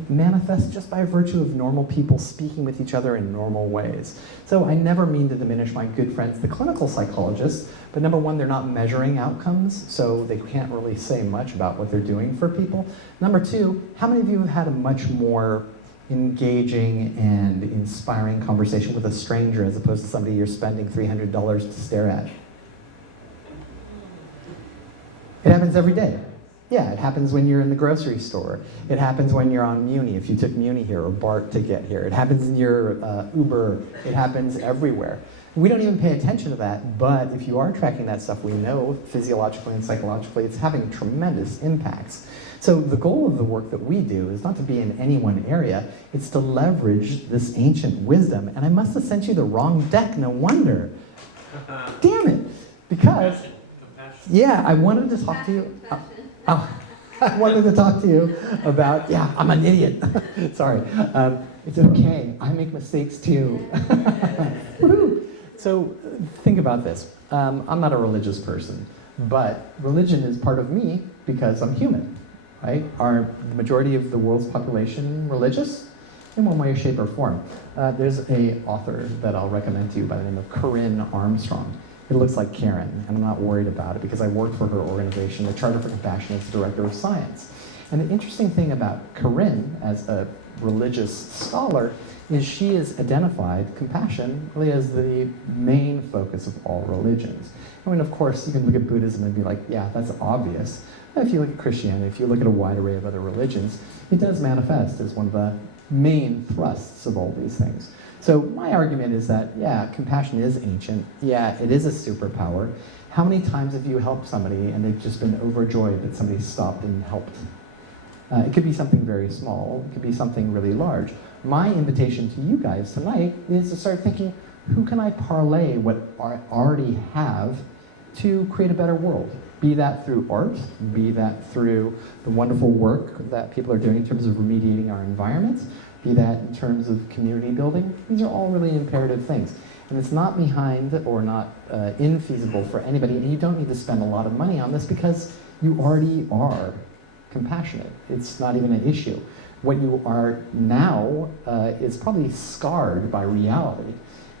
manifest just by virtue of normal people speaking with each other in normal ways. So I never mean to diminish my good friends, the clinical psychologists, but number one, they're not measuring outcomes, so they can't really say much about what they're doing for people. Number two, how many of you have had a much more engaging and inspiring conversation with a stranger as opposed to somebody you're spending $300 to stare at? It happens every day. Yeah, it happens when you're in the grocery store. It happens when you're on Muni, if you took Muni here, or BART to get here. It happens in your Uber. It happens everywhere. We don't even pay attention to that, but if you are tracking that stuff, we know physiologically and psychologically it's having tremendous impacts. So the goal of the work that we do is not to be in any one area, it's to leverage this ancient wisdom. And I must have sent you the wrong deck, no wonder. Damn it. Because, yeah, I wanted to talk to you. I wanted to talk to you about, yeah, I'm an idiot. Sorry. It's okay. I make mistakes too. Woohoo. So think about this. I'm not a religious person, but religion is part of me because I'm human, right? Are the majority of the world's population religious? In one way, shape, or form. There's an author that I'll recommend to you by the name of Corinne Armstrong. It looks like Karen, and I'm not worried about it because I worked for her organization, the Charter for Compassion, as Director of Science. And the interesting thing about Corinne as a religious scholar is she has identified compassion really as the main focus of all religions. I mean, of course, you can look at Buddhism and be like, yeah, that's obvious. If you look at Christianity, if you look at a wide array of other religions, it does manifest as one of the main thrusts of all these things. So my argument is that, yeah, compassion is ancient. Yeah, it is a superpower. How many times have you helped somebody and they've just been overjoyed that somebody stopped and helped? It could be something very small. It could be something really large. My invitation to you guys tonight is to start thinking, who can I parlay what I already have to create a better world? Be that through art, be that through the wonderful work that people are doing in terms of remediating our environments, be that in terms of community building. These are all really imperative things. And it's not behind or not infeasible for anybody, and you don't need to spend a lot of money on this because you already are compassionate. It's not even an issue. What you are now is probably scarred by reality.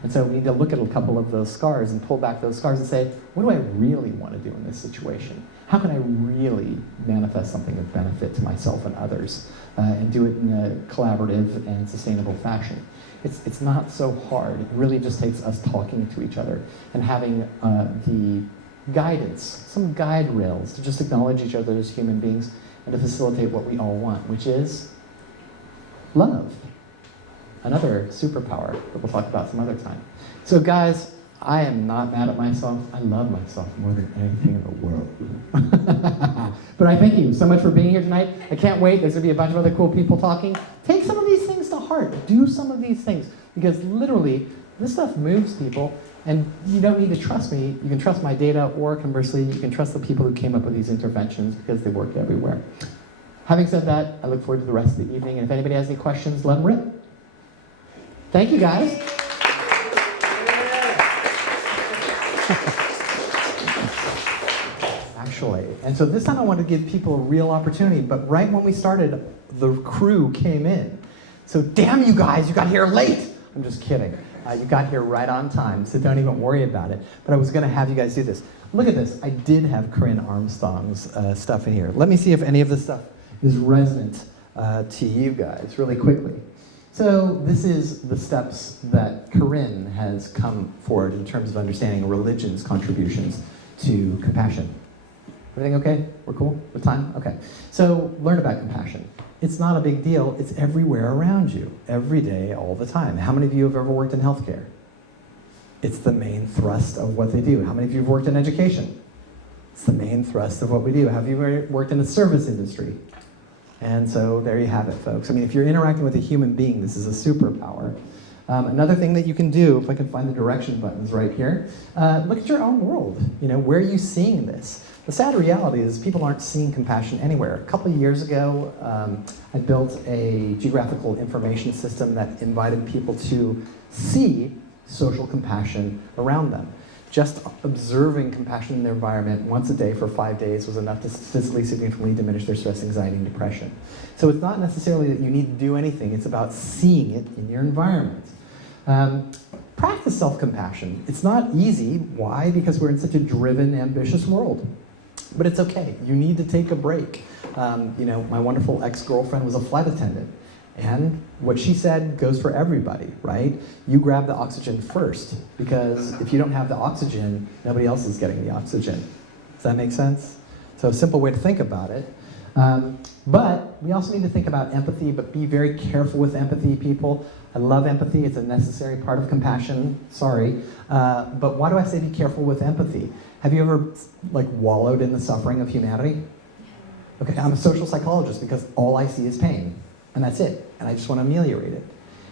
And so we need to look at a couple of those scars and pull back those scars and say, what do I really want to do in this situation? How can I really manifest something of benefit to myself and others and do it in a collaborative and sustainable fashion? It's not so hard. It really just takes us talking to each other and having the guidance, some guide rails to just acknowledge each other as human beings and to facilitate what we all want, which is love. Another superpower that we'll talk about some other time. So guys, I am not mad at myself. I love myself more than anything in the world. But I thank you so much for being here tonight. I can't wait. There's going to be a bunch of other cool people talking. Take some of these things to heart. Do some of these things. Because literally, this stuff moves people. And you don't need to trust me. You can trust my data, or conversely, you can trust the people who came up with these interventions because they work everywhere. Having said that, I look forward to the rest of the evening. And if anybody has any questions, let them rip. Thank you, guys. Actually, and so this time I wanted to give people a real opportunity, but right when we started, the crew came in. So damn you guys, you got here late. I'm just kidding. You got here right on time, so don't even worry about it. But I was going to have you guys do this. Look at this. I did have Corinne Armstrong's stuff in here. Let me see if any of this stuff is resonant to you guys really quickly. So this is the steps that Corinne has come forward in terms of understanding religion's contributions to compassion. Everything okay? We're cool with time? Okay. So learn about compassion. It's not a big deal. It's everywhere around you, every day, all the time. How many of you have ever worked in healthcare? It's the main thrust of what they do. How many of you have worked in education? It's the main thrust of what we do. Have you ever worked in the service industry? And so there you have it, folks. I mean, if you're interacting with a human being, this is a superpower. Another thing that you can do, if I can find the direction buttons right here, look at your own world. You know, where are you seeing this? The sad reality is people aren't seeing compassion anywhere. A couple of years ago, I built a geographical information system that invited people to see social compassion around them. Just observing compassion in their environment once a day for 5 days was enough to statistically significantly diminish their stress, anxiety, and depression. So it's not necessarily that you need to do anything, it's about seeing it in your environment. Practice self-compassion. It's not easy. Why? Because we're in such a driven, ambitious world. But it's okay. You need to take a break. You know, my wonderful ex-girlfriend was a flight attendant. And what she said goes for everybody, right? You grab the oxygen first, because if you don't have the oxygen, nobody else is getting the oxygen. Does that make sense? So a simple way to think about it. But we also need to think about empathy, but be very careful with empathy, people. I love empathy. It's a necessary part of compassion. Sorry. But why do I say be careful with empathy? Have you ever, like, wallowed in the suffering of humanity? Okay, I'm a social psychologist because all I see is pain, and that's it, and I just want to ameliorate it.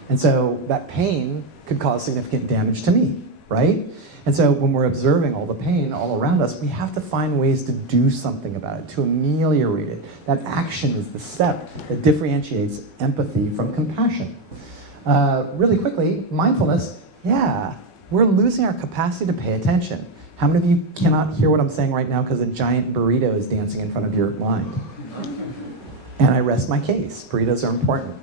And so that pain could cause significant damage to me, right? And so when we're observing all the pain all around us, we have to find ways to do something about it, to ameliorate it. That action is the step that differentiates empathy from compassion. Really quickly, mindfulness, yeah, we're losing our capacity to pay attention. How many of you cannot hear what I'm saying right now because a giant burrito is dancing in front of your mind? And I rest my case. Burritos are important.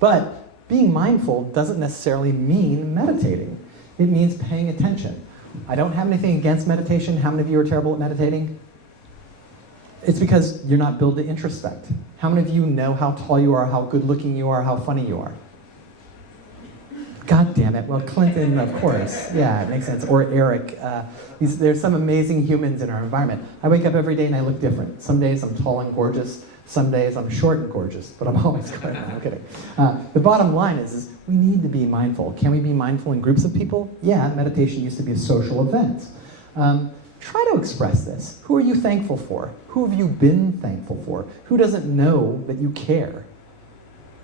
But being mindful doesn't necessarily mean meditating. It means paying attention. I don't have anything against meditation. How many of you are terrible at meditating? It's because you're not built to introspect. How many of you know how tall you are, how good looking you are, how funny you are? God damn it. Well, Clinton, of course. Yeah, it makes sense. Or Eric. There's some amazing humans in our environment. I wake up every day and I look different. Some days I'm tall and gorgeous. Some days I'm short and gorgeous, but I'm always good. I'm kidding. The bottom line is we need to be mindful. Can we be mindful in groups of people? Yeah, meditation used to be a social event. Try to express this. Who are you thankful for? Who have you been thankful for? Who doesn't know that you care?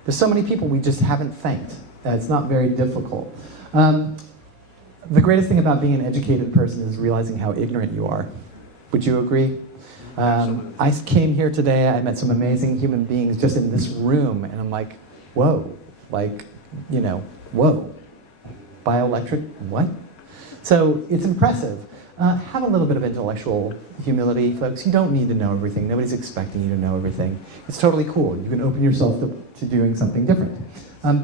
There's so many people we just haven't thanked. It's not very difficult. The greatest thing about being an educated person is realizing how ignorant you are. Would you agree? I came here today, I met some amazing human beings just in this room, and I'm like, whoa, like, you know, whoa. Bioelectric, what? So it's impressive. Have a little bit of intellectual humility, folks. You don't need to know everything. Nobody's expecting you to know everything. It's totally cool. You can open yourself to doing something different.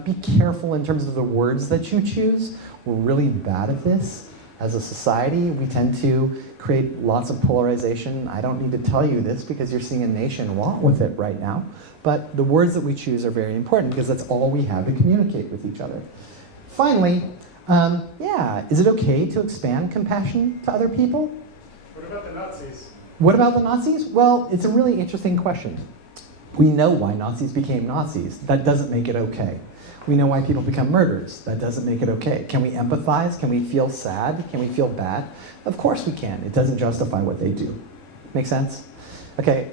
Be careful in terms of the words that you choose. We're really bad at this. As a society, we tend to create lots of polarization. I don't need to tell you this because you're seeing a nation walk with it right now. But the words that we choose are very important because that's all we have to communicate with each other. Finally, is it okay to expand compassion to other people? What about the Nazis? What about the Nazis? Well, it's a really interesting question. We know why Nazis became Nazis. That doesn't make it okay. We know why people become murderers. That doesn't make it okay. Can we empathize? Can we feel sad? Can we feel bad? Of course we can. It doesn't justify what they do. Make sense? Okay,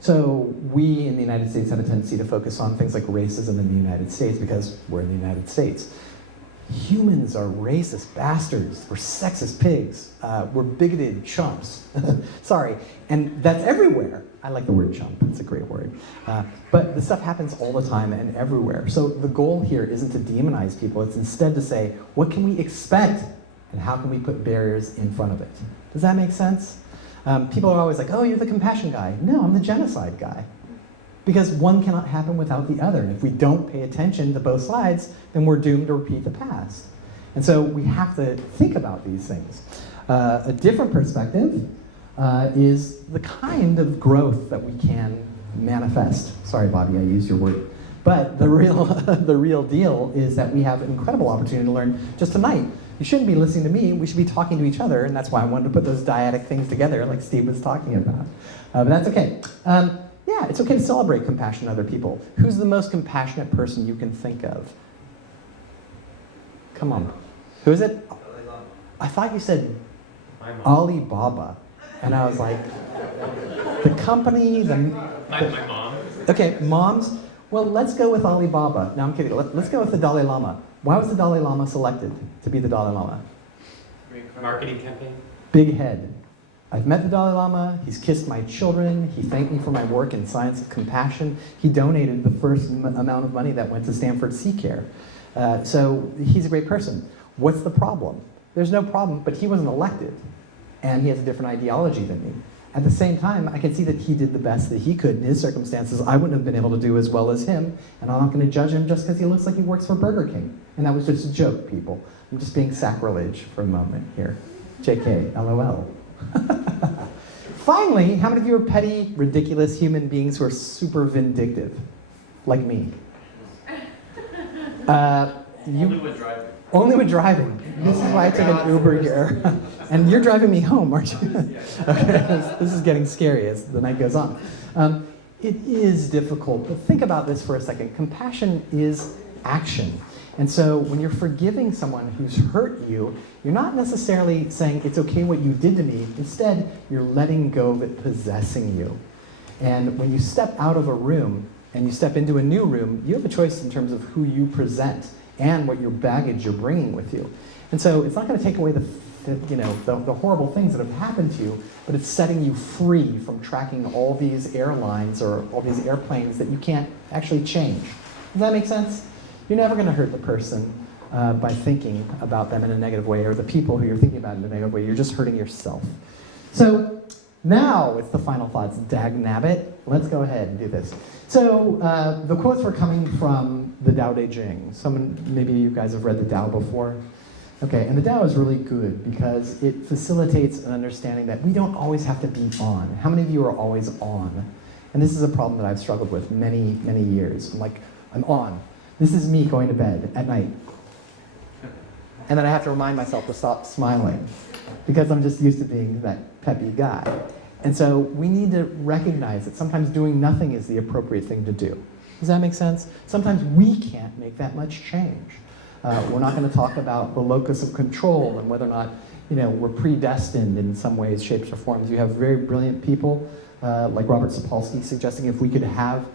so we in the United States have a tendency to focus on things like racism in the United States because we're in the United States. Humans are racist bastards. We're sexist pigs. We're bigoted chumps. Sorry. And that's everywhere. I like the word chump. It's a great word. But this stuff happens all the time and everywhere. So the goal here isn't to demonize people. It's instead to say, what can we expect? And how can we put barriers in front of it? Does that make sense? People are always like, oh, you're the compassion guy. No, I'm the genocide guy. Because one cannot happen without the other. And if we don't pay attention to both sides, then we're doomed to repeat the past. And so we have to think about these things. A different perspective is the kind of growth that we can manifest. Sorry, Bobby, I used your word. But the real deal is that we have an incredible opportunity to learn just tonight. You shouldn't be listening to me, we should be talking to each other, and that's why I wanted to put those dyadic things together like Steve was talking about. But that's okay. Yeah, it's okay to celebrate compassion in other people. Who's the most compassionate person you can think of? Come on. Who is it? I thought you said Alibaba. And I was like, the company, My mom. Okay, moms. Well, let's go with Alibaba. No, I'm kidding. Let's go with the Dalai Lama. Why was the Dalai Lama selected to be the Dalai Lama? Marketing campaign. Big head. I've met the Dalai Lama, he's kissed my children, he thanked me for my work in science of compassion, he donated the first amount of money that went to Stanford Sea Care. So he's a great person. What's the problem? There's no problem, but he wasn't elected, and he has a different ideology than me. At the same time, I can see that he did the best that he could in his circumstances. I wouldn't have been able to do as well as him, and I'm not going to judge him just because he looks like he works for Burger King. And that was just a joke, people. I'm just being sacrilege for a moment here. JK, LOL. Finally, how many of you are petty, ridiculous human beings who are super vindictive? Like me. Only with driving. Only with driving. This is why I took an Uber here. And you're driving me home, aren't you? Okay, this is getting scary as the night goes on. It is difficult, but think about this for a second. Compassion is action. And so when you're forgiving someone who's hurt you, you're not necessarily saying, it's okay what you did to me. Instead, you're letting go of it possessing you. And when you step out of a room and you step into a new room, you have a choice in terms of who you present and what your baggage you're bringing with you. And so it's not going to take away the horrible things that have happened to you, but it's setting you free from tracking all these airlines or all these airplanes that you can't actually change. Does that make sense? You're never going to hurt the person by thinking about them in a negative way, or the people who you're thinking about in a negative way. You're just hurting yourself. So now it's the final thoughts. Dag nabbit. Let's go ahead and do this. So the quotes were coming from the Tao Te Ching. Maybe you guys have read the Tao before. Okay, and the Tao is really good because it facilitates an understanding that we don't always have to be on. How many of you are always on? And this is a problem that I've struggled with many, many years. I'm on. This is me going to bed at night. And then I have to remind myself to stop smiling because I'm just used to being that peppy guy. And so we need to recognize that sometimes doing nothing is the appropriate thing to do. Does that make sense? Sometimes we can't make that much change. We're not going to talk about the locus of control and whether or not we're predestined in some ways, shapes, or forms. You have very brilliant people like Robert Sapolsky suggesting if we could have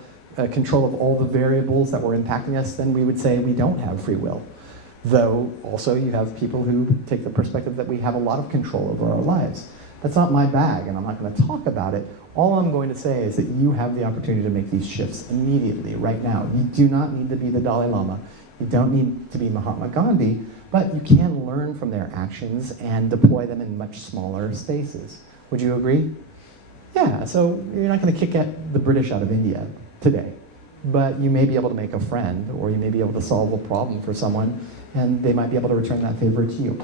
control of all the variables that were impacting us, then we would say we don't have free will. Though also you have people who take the perspective that we have a lot of control over our lives. That's not my bag, and I'm not going to talk about it. All I'm going to say is that you have the opportunity to make these shifts immediately, right now. You do not need to be the Dalai Lama. You don't need to be Mahatma Gandhi, but you can learn from their actions and deploy them in much smaller spaces. Would you agree? Yeah, so you're not going to kick the British out of India today, but you may be able to make a friend, or you may be able to solve a problem for someone, and they might be able to return that favor to you.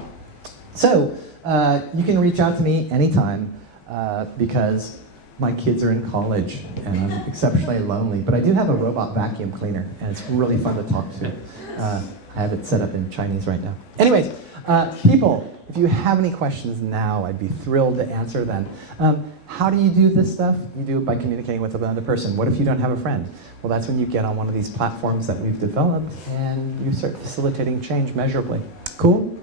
So you can reach out to me anytime because my kids are in college and I'm exceptionally lonely, but I do have a robot vacuum cleaner and it's really fun to talk to. I have it set up in Chinese right now. Anyways, people, if you have any questions now, I'd be thrilled to answer them. How do you do this stuff? You do it by communicating with another person. What if you don't have a friend? Well, that's when you get on one of these platforms that we've developed and you start facilitating change measurably. Cool?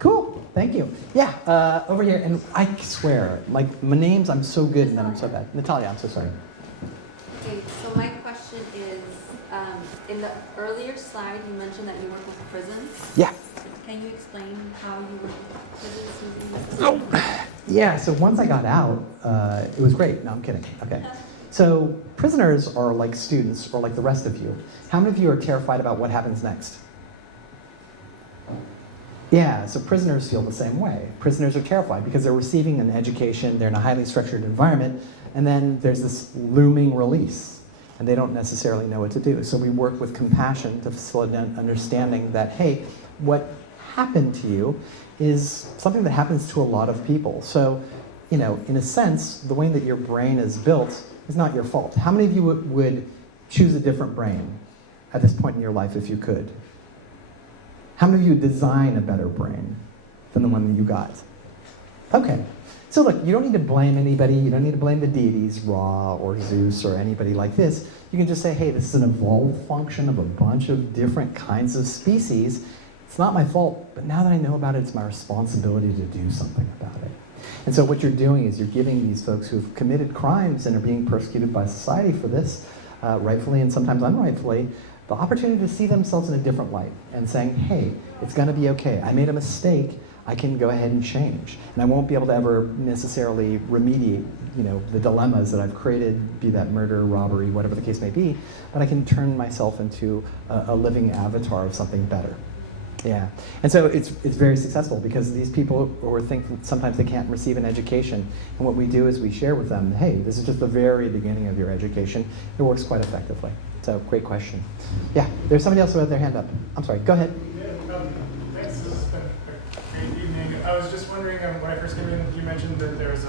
Cool. Thank you. Yeah, over here, and I swear, my names, I'm so good and then I'm so bad. Natalia, I'm so sorry. Okay, so my question is, in the earlier slide, you mentioned that you work with prisons. Yeah. Can you explain how you work with prisons? Oh, yeah, so once I got out, it was great. No, I'm kidding. Okay. So prisoners are like students or like the rest of you. How many of you are terrified about what happens next? Yeah, so prisoners feel the same way. Prisoners are terrified because they're receiving an education, they're in a highly structured environment, and then there's this looming release, and they don't necessarily know what to do. So we work with compassion to facilitate understanding that, hey, what happened to you is something that happens to a lot of people. So, in a sense, the way that your brain is built is not your fault. How many of you would choose a different brain at this point in your life if you could? How many of you design a better brain than the one that you got? Okay. So look, you don't need to blame anybody. You don't need to blame the deities, Ra or Zeus or anybody like this. You can just say, hey, this is an evolved function of a bunch of different kinds of species. It's not my fault, but now that I know about it, it's my responsibility to do something about it. And so what you're doing is you're giving these folks who've committed crimes and are being persecuted by society for this, rightfully and sometimes unrightfully, the opportunity to see themselves in a different light and saying, hey, it's gonna be okay. I made a mistake, I can go ahead and change. And I won't be able to ever necessarily remediate, the dilemmas that I've created, be that murder, robbery, whatever the case may be, but I can turn myself into a living avatar of something better. Yeah, and so it's very successful because these people who think that sometimes they can't receive an education, and what we do is we share with them, hey, this is just the very beginning of your education. It works quite effectively. So, great question. Yeah, there's somebody else who had their hand up. I'm sorry, go ahead. Yeah, thanks, this has been a great evening. I was just wondering, when I first came in, you mentioned that there's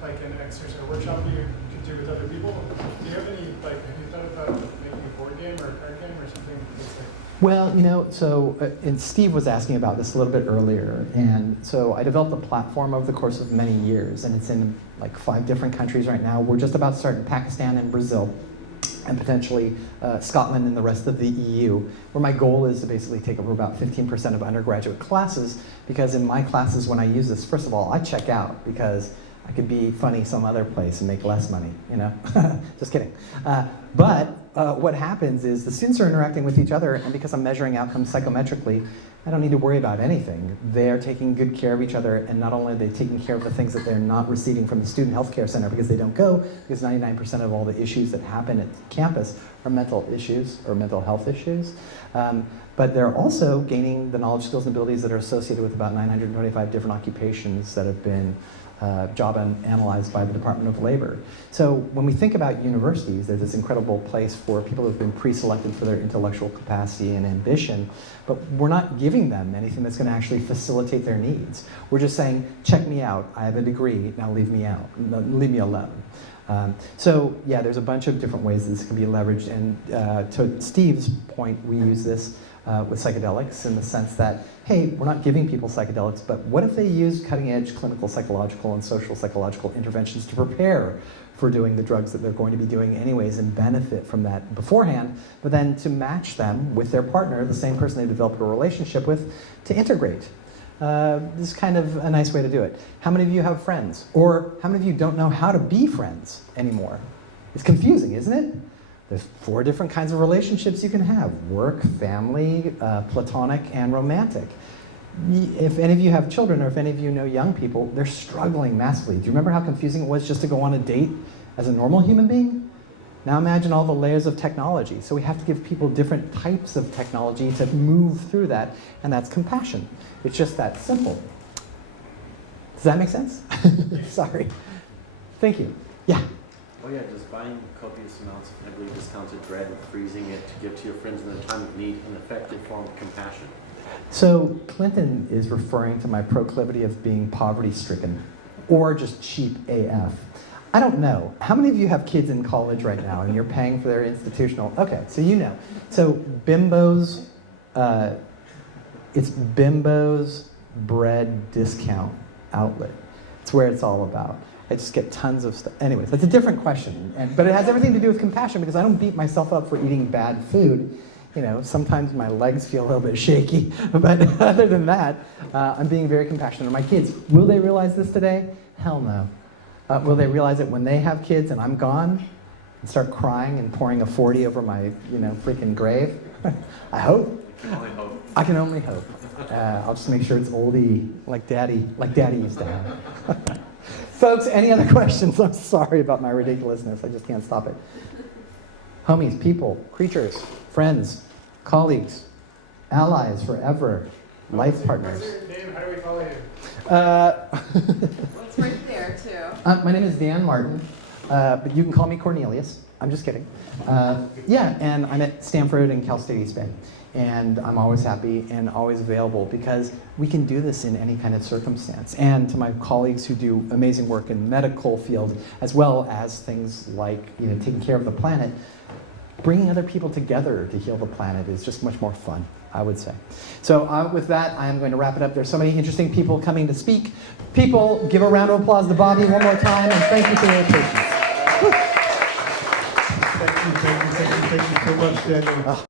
like an exercise or workshop you could do with other people. Do you have any, have you thought about making a board game or a card game or something that's like... Well, and Steve was asking about this a little bit earlier, and so I developed a platform over the course of many years, and it's in like 5 different countries right now. We're just about to start in Pakistan and Brazil, and potentially Scotland and the rest of the EU, where my goal is to basically take over about 15% of undergraduate classes, because in my classes when I use this, first of all, I check out because I could be funny some other place and make less money, you know? Just kidding. But what happens is the students are interacting with each other, and because I'm measuring outcomes psychometrically, I don't need to worry about anything. They're taking good care of each other, and not only are they taking care of the things that they're not receiving from the student health care center because they don't go, because 99% of all the issues that happen at campus are mental issues or mental health issues. But they're also gaining the knowledge, skills, and abilities that are associated with about 925 different occupations that have been job analyzed by the Department of Labor. So when we think about universities, there's this incredible place for people who have been pre-selected for their intellectual capacity and ambition, but we're not giving them anything that's going to actually facilitate their needs. We're just saying, check me out, I have a degree, now leave me alone. So yeah, there's a bunch of different ways this can be leveraged, and to Steve's point, we use this with psychedelics in the sense that, hey, we're not giving people psychedelics, but what if they use cutting-edge clinical, psychological, and social psychological interventions to prepare for doing the drugs that they're going to be doing anyways and benefit from that beforehand, but then to match them with their partner, the same person they developed a relationship with, to integrate. This is kind of a nice way to do it. How many of you have friends? Or how many of you don't know how to be friends anymore? It's confusing, isn't it? There's 4 different kinds of relationships you can have: work, family, platonic, and romantic. If any of you have children, or if any of you know young people, they're struggling massively. Do you remember how confusing it was just to go on a date as a normal human being? Now imagine all the layers of technology. So we have to give people different types of technology to move through that, and that's compassion. It's just that simple. Does that make sense? Sorry. Thank you. Yeah. Oh yeah, just buying copious amounts of heavily discounted bread and freezing it to give to your friends in a time of need, an effective form of compassion. So Clinton is referring to my proclivity of being poverty-stricken, or just cheap AF. I don't know. How many of you have kids in college right now and you're paying for their institutional? Okay, so you know. So Bimbo's, it's Bimbo's bread discount outlet. It's where it's all about. I just get tons of stuff. Anyways, that's a different question. But it has everything to do with compassion, because I don't beat myself up for eating bad food. You know, sometimes my legs feel a little bit shaky, but other than that, I'm being very compassionate. My kids, will they realize this today? Hell no. Will they realize it when they have kids and I'm gone and start crying and pouring a 40 over my, freaking grave? I hope. I can only hope. I can only hope. I'll just make sure it's oldie, like Daddy used to have. Folks, any other questions? I'm sorry about my ridiculousness. I just can't stop it. Homies, people, creatures, friends, colleagues, allies forever, life partners. What's your name? How do we follow you? It's right there, too. My name is Dan Martin, but you can call me Cornelius. I'm just kidding. Yeah, and I'm at Stanford and Cal State East Bay. And I'm always happy and always available, because we can do this in any kind of circumstance. And to my colleagues who do amazing work in the medical field, as well as things like taking care of the planet, bringing other people together to heal the planet is just much more fun, I would say. So with that, I am going to wrap it up. There's so many interesting people coming to speak. People, give a round of applause to Bobby one more time, and thank you for your patience. Thank you so much, Daniel.